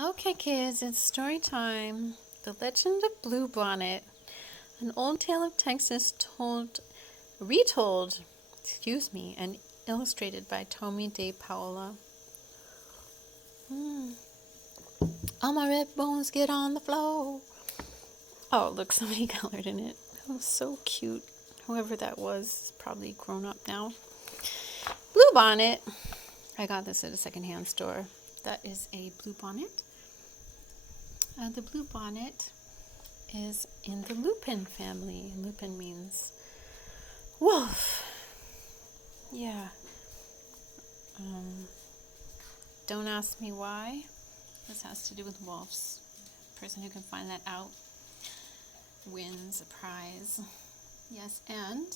Okay, kids, it's story time. The Legend of Bluebonnet, an old tale of Texas retold, and illustrated by Tomie De Paola. All my red bones get on the floor. Oh, look, somebody colored in it. That was so cute. Whoever that was is probably grown up now. Bluebonnet. I got this at a secondhand store. That is a bluebonnet. The bluebonnet is in the lupin family. Lupin means wolf. Yeah. Don't ask me why. This has to do with wolves. The person who can find that out wins a prize. Yes, and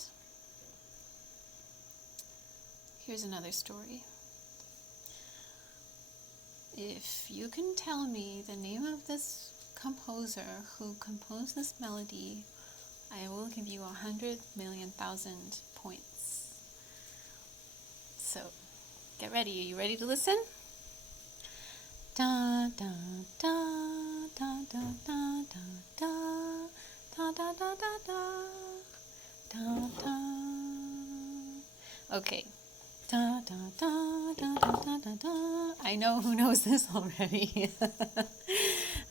here's another story. If you can tell me the name of this composer who composed this melody, I will give you 100,000,000 points. So, get ready. Are you ready to listen? Da da da da da da da da da da da da da. Okay. Da da da da da da da da. I know who knows this already.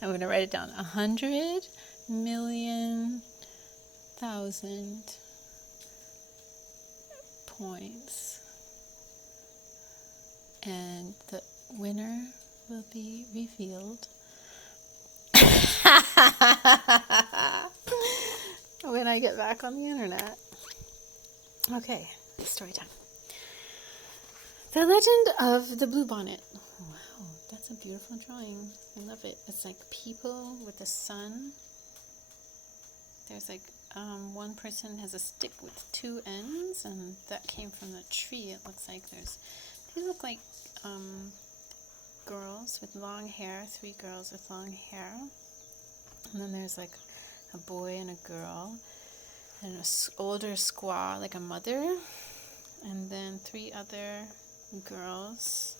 I'm going to write it down. 100,000,000 points. And the winner will be revealed when I get back on the internet. Okay, story time. The Legend of the Bluebonnet. Wow, that's a beautiful drawing. I love it. It's like people with the sun. There's like one person has a stick with two ends, and that came from the tree. It looks like these look like girls with long hair, 3 girls with long hair. And then there's like a boy and a girl, and an older squaw, like a mother, and then 3 other girls.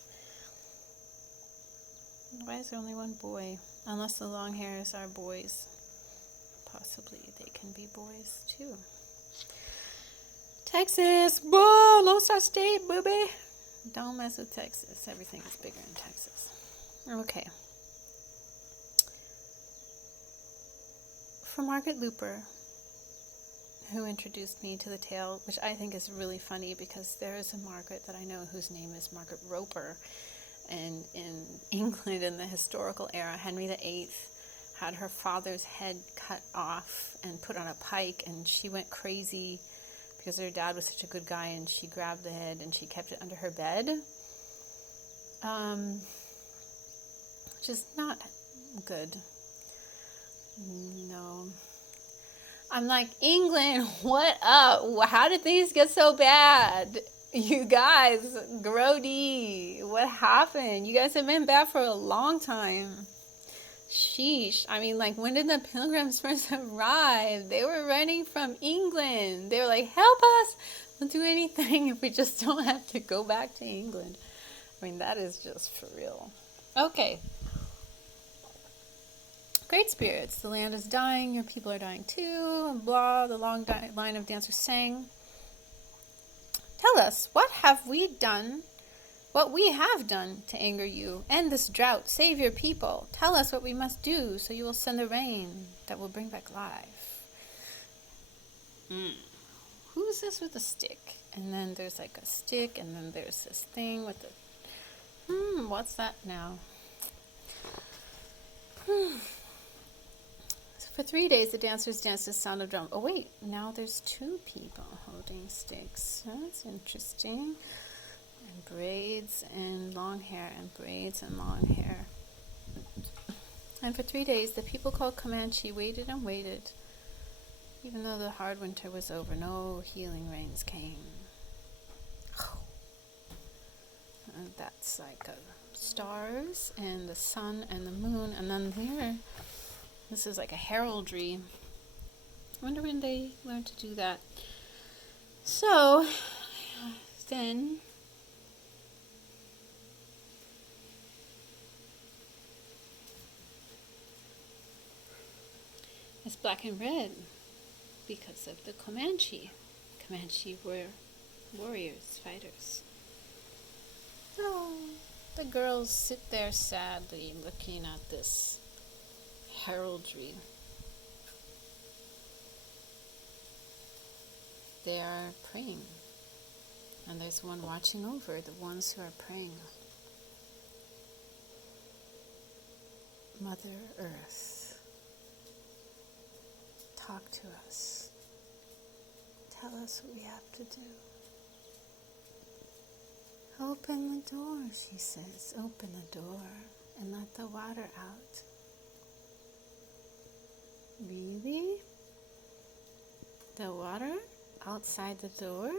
Why is there only one boy? Unless the long hairs are boys. Possibly they can be boys too. Texas, whoa, Lone Star State, booby. Don't mess with Texas. Everything is bigger in Texas. Okay. For Margaret Looper, who introduced me to the tale, which I think is really funny because there is a Margaret that I know whose name is Margaret Roper. And in England in the historical era, Henry VIII had her father's head cut off and put on a pike, and she went crazy because her dad was such a good guy, and she grabbed the head and she kept it under her bed. Which is not good. No. I'm like, England, what up? How did things get so bad? You guys, grody, what happened? You guys have been bad for a long time. Sheesh. I mean, like, when did the Pilgrims first arrive? They were running from England. They were like, help us. We'll do anything if we just don't have to go back to England. I mean, that is just for real. Okay. Great spirits. The land is dying. Your people are dying too. Blah. The long line of dancers sang. Tell us, what have we done to anger you? End this drought. Save your people. Tell us what we must do so you will send the rain that will bring back life. Who's this with a stick? And then there's like a stick, and then there's this thing with the... what's that now? For 3 days, the dancers danced to the sound of drum. Oh, wait. Now there's 2 people holding sticks. That's interesting. And braids and long hair, and braids and long hair. And for 3 days, the people called Comanche waited and waited. Even though the hard winter was over, no healing rains came. And that's like stars and the sun and the moon. And then here... This is like a heraldry. I wonder when they learned to do that. So, then is black and red because of the Comanche. Comanche were warriors, fighters. Oh, the girls sit there sadly looking at this heraldry. They are praying, and there's one watching over the ones who are praying. Mother Earth, talk to us. Tell us what we have to do. Open the door, she says. Open the door and let the water out. Really? The water outside the door?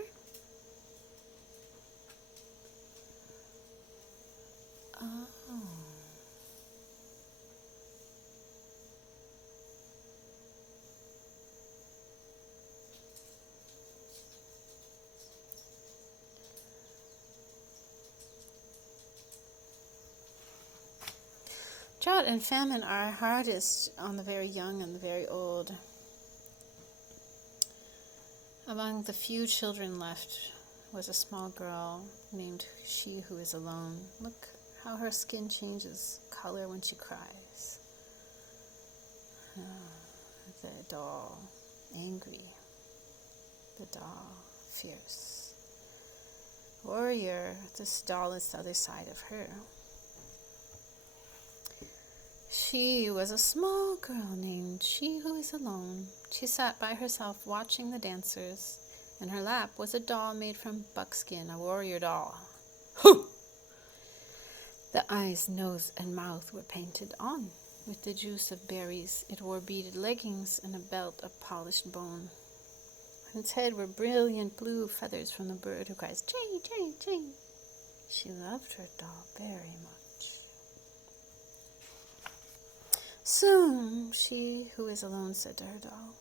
Oh. Drought and famine are hardest on the very young and the very old. Among the few children left was a small girl named She Who Is Alone. Look how her skin changes color when she cries. The doll, angry. The doll, fierce. Warrior, this doll is the other side of her. She was a small girl named She Who Is Alone. She sat by herself watching the dancers. In her lap was a doll made from buckskin, a warrior doll. Hoo! The eyes, nose, and mouth were painted on with the juice of berries. It wore beaded leggings and a belt of polished bone. On its head were brilliant blue feathers from the bird who cries, "Ching, ching, ching." She loved her doll very much. Soon, She Who Is Alone said to her doll,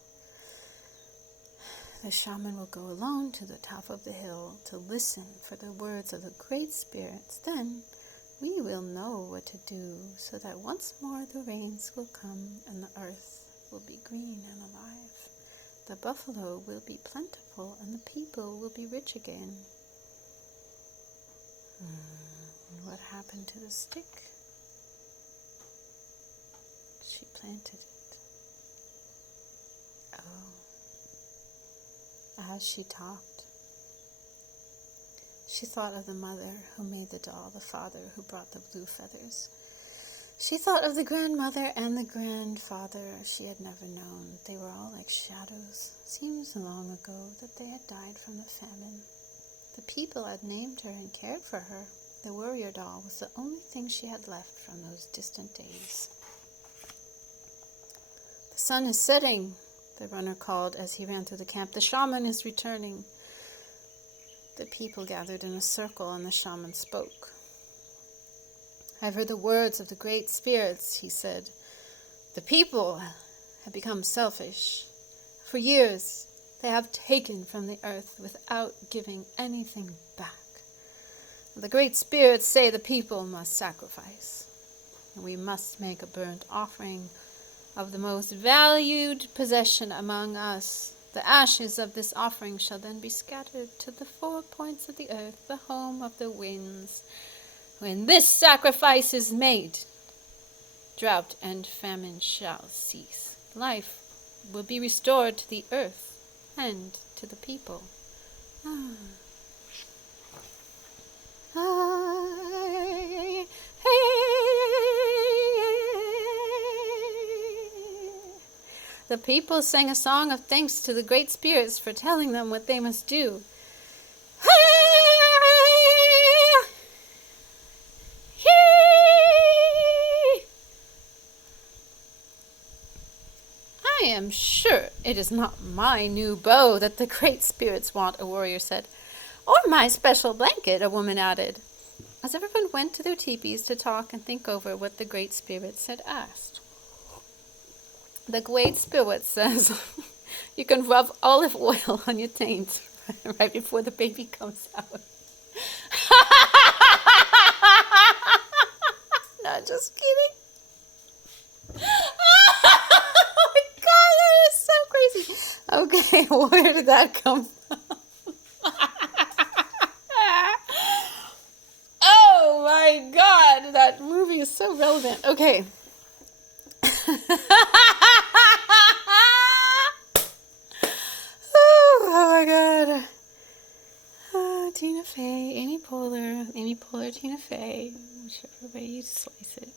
the shaman will go alone to the top of the hill to listen for the words of the great spirits. Then we will know what to do so that once more the rains will come and the earth will be green and alive. The buffalo will be plentiful and the people will be rich again. What happened to the stick? She planted it. Oh. As she talked, she thought of the mother who made the doll, the father who brought the blue feathers. She thought of the grandmother and the grandfather she had never known. They were all like shadows. Seems long ago that they had died from the famine. The people had named her and cared for her. The warrior doll was the only thing she had left from those distant days. The sun is setting, the runner called as he ran through the camp. The shaman is returning. The people gathered in a circle and the shaman spoke. I've heard the words of the great spirits, he said. The people have become selfish. For years, they have taken from the earth without giving anything back. The great spirits say the people must sacrifice. And we must make a burnt offering of the most valued possession among us. The ashes of this offering shall then be scattered to the 4 points of the earth, the home of the winds. When this sacrifice is made, drought and famine shall cease. Life will be restored to the earth and to the people. The people sang a song of thanks to the great spirits for telling them what they must do. I am sure it is not my new bow that the great spirits want, a warrior said. Or my special blanket, a woman added, as everyone went to their teepees to talk and think over what the great spirits had asked. The great spirit says, you can rub olive oil on your taint right before the baby comes out. No, just kidding. Oh my God, Where did that come from? Oh my God, that movie is so relevant. Okay. Oh my God. Tina Fey, Amy Poehler, Tina Fey, whichever way you slice it.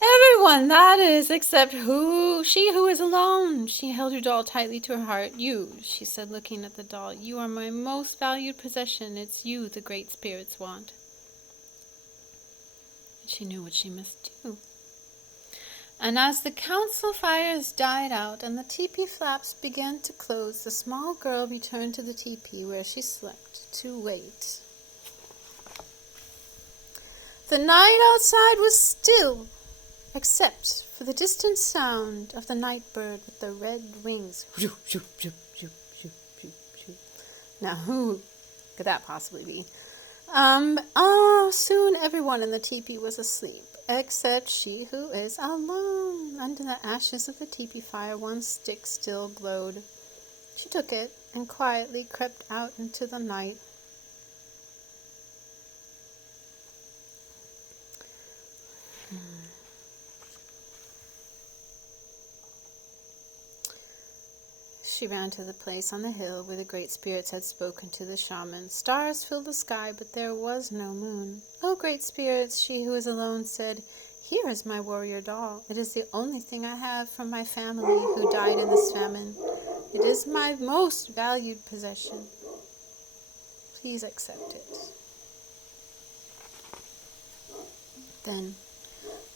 Everyone, that is, except she who is alone. She held her doll tightly to her heart. You, she said, looking at the doll, you are my most valued possession. It's you the great spirits want. She knew what she must do. And as the council fires died out and the teepee flaps began to close, the small girl returned to the teepee where she slept to wait. The night outside was still, except for the distant sound of the night bird with the red wings. Now, who could that possibly be? Soon everyone in the teepee was asleep, except she who is alone. Under the ashes of the teepee fire, one stick still glowed. She took it and quietly crept out into the night. She ran to the place on the hill where the great spirits had spoken to the shaman. Stars filled the sky, but there was no moon. "Oh, great spirits," she who was alone said, "here is my warrior doll. It is the only thing I have from my family who died in this famine. It is my most valued possession. Please accept it." Then,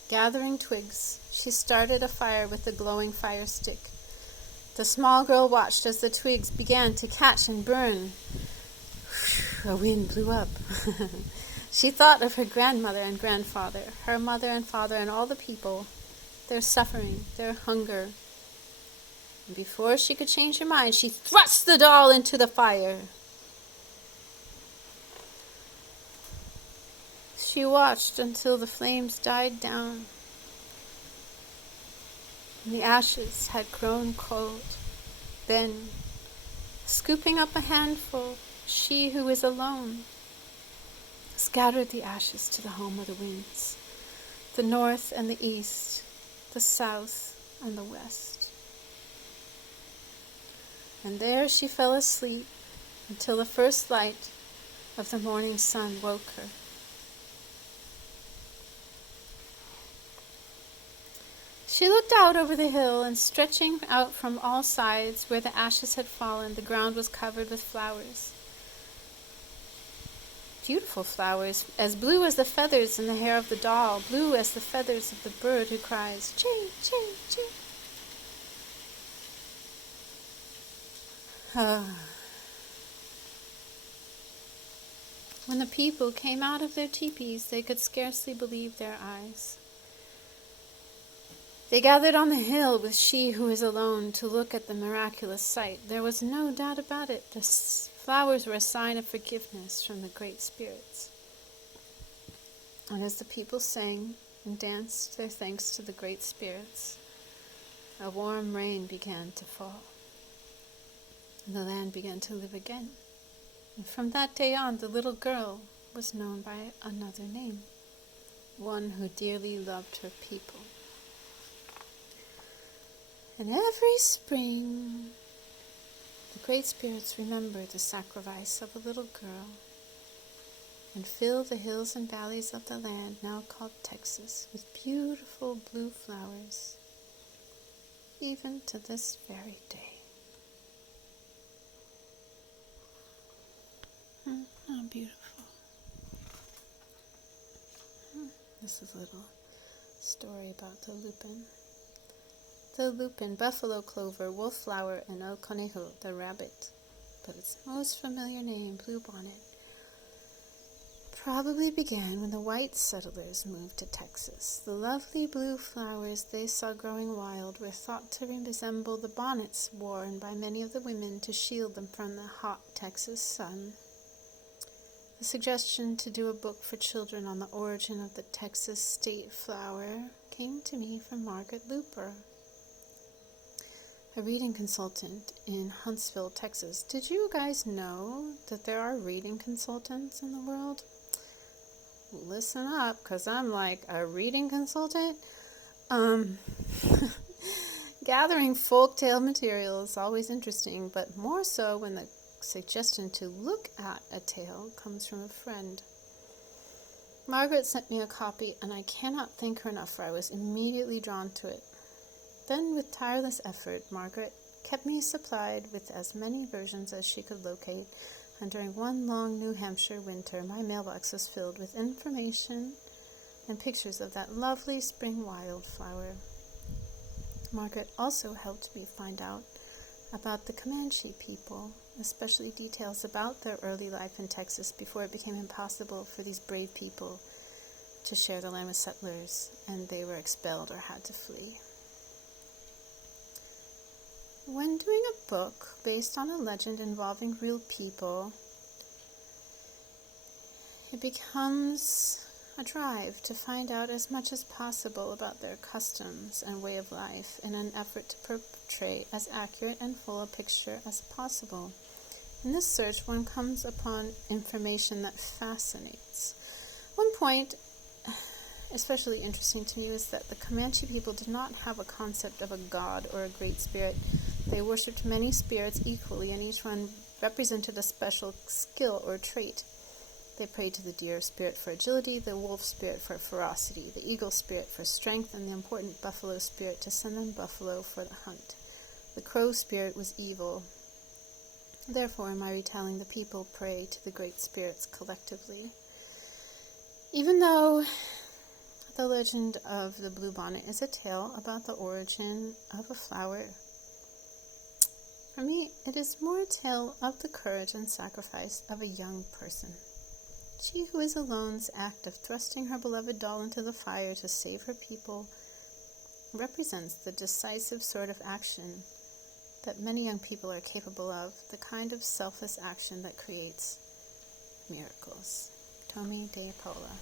gathering twigs, she started a fire with the glowing fire stick. The small girl watched as the twigs began to catch and burn. A wind blew up. She thought of her grandmother and grandfather, her mother and father, and all the people, their suffering, their hunger. And before she could change her mind, she thrust the doll into the fire. She watched until the flames died down. And the ashes had grown cold. Then, scooping up a handful, she who is alone scattered the ashes to the home of the winds, the north and the east, the south and the west. And there she fell asleep until the first light of the morning sun woke her. She looked out over the hill, and stretching out from all sides where the ashes had fallen, the ground was covered with flowers. Beautiful flowers, as blue as the feathers in the hair of the doll, blue as the feathers of the bird who cries, "Ching, ching, ching." When the people came out of their teepees, they could scarcely believe their eyes. They gathered on the hill with she who is alone to look at the miraculous sight. There was no doubt about it. The flowers were a sign of forgiveness from the great spirits. And as the people sang and danced their thanks to the great spirits, a warm rain began to fall. And the land began to live again. And from that day on, the little girl was known by another name, one who dearly loved her people. And every spring, the great spirits remember the sacrifice of a little girl and fill the hills and valleys of the land now called Texas with beautiful blue flowers, even to this very day. How beautiful. This is a little story about the lupin. The lupin, buffalo clover, wolf flower, and el conejo, the rabbit, but its most familiar name, Bluebonnet, probably began when the white settlers moved to Texas. The lovely blue flowers they saw growing wild were thought to resemble the bonnets worn by many of the women to shield them from the hot Texas sun. The suggestion to do a book for children on the origin of the Texas state flower came to me from Margaret Looper. a reading consultant in Huntsville, Texas. Did you guys know that there are reading consultants in the world? Listen up, because I'm like a reading consultant. Gathering folktale material is always interesting, but more so when the suggestion to look at a tale comes from a friend. Margaret sent me a copy, and I cannot thank her enough, for I was immediately drawn to it. Then, with tireless effort, Margaret kept me supplied with as many versions as she could locate, and during one long New Hampshire winter, my mailbox was filled with information and pictures of that lovely spring wildflower. Margaret also helped me find out about the Comanche people, especially details about their early life in Texas before it became impossible for these brave people to share the land with settlers, and they were expelled or had to flee. When doing a book based on a legend involving real people, it becomes a drive to find out as much as possible about their customs and way of life in an effort to portray as accurate and full a picture as possible. In this search, one comes upon information that fascinates. One point especially interesting to me is that the Comanche people did not have a concept of a god or a great spirit. They worshipped many spirits equally, and each one represented a special skill or trait. They prayed to the deer spirit for agility, the wolf spirit for ferocity, the eagle spirit for strength, and the important buffalo spirit to send them buffalo for the hunt. The crow spirit was evil. Therefore, in my retelling, the people pray to the great spirits collectively. Even though the legend of the Bluebonnet is a tale about the origin of a flower, for me, it is more a tale of the courage and sacrifice of a young person. She who is alone's act of thrusting her beloved doll into the fire to save her people represents the decisive sort of action that many young people are capable of, the kind of selfless action that creates miracles. Tomie De Paola.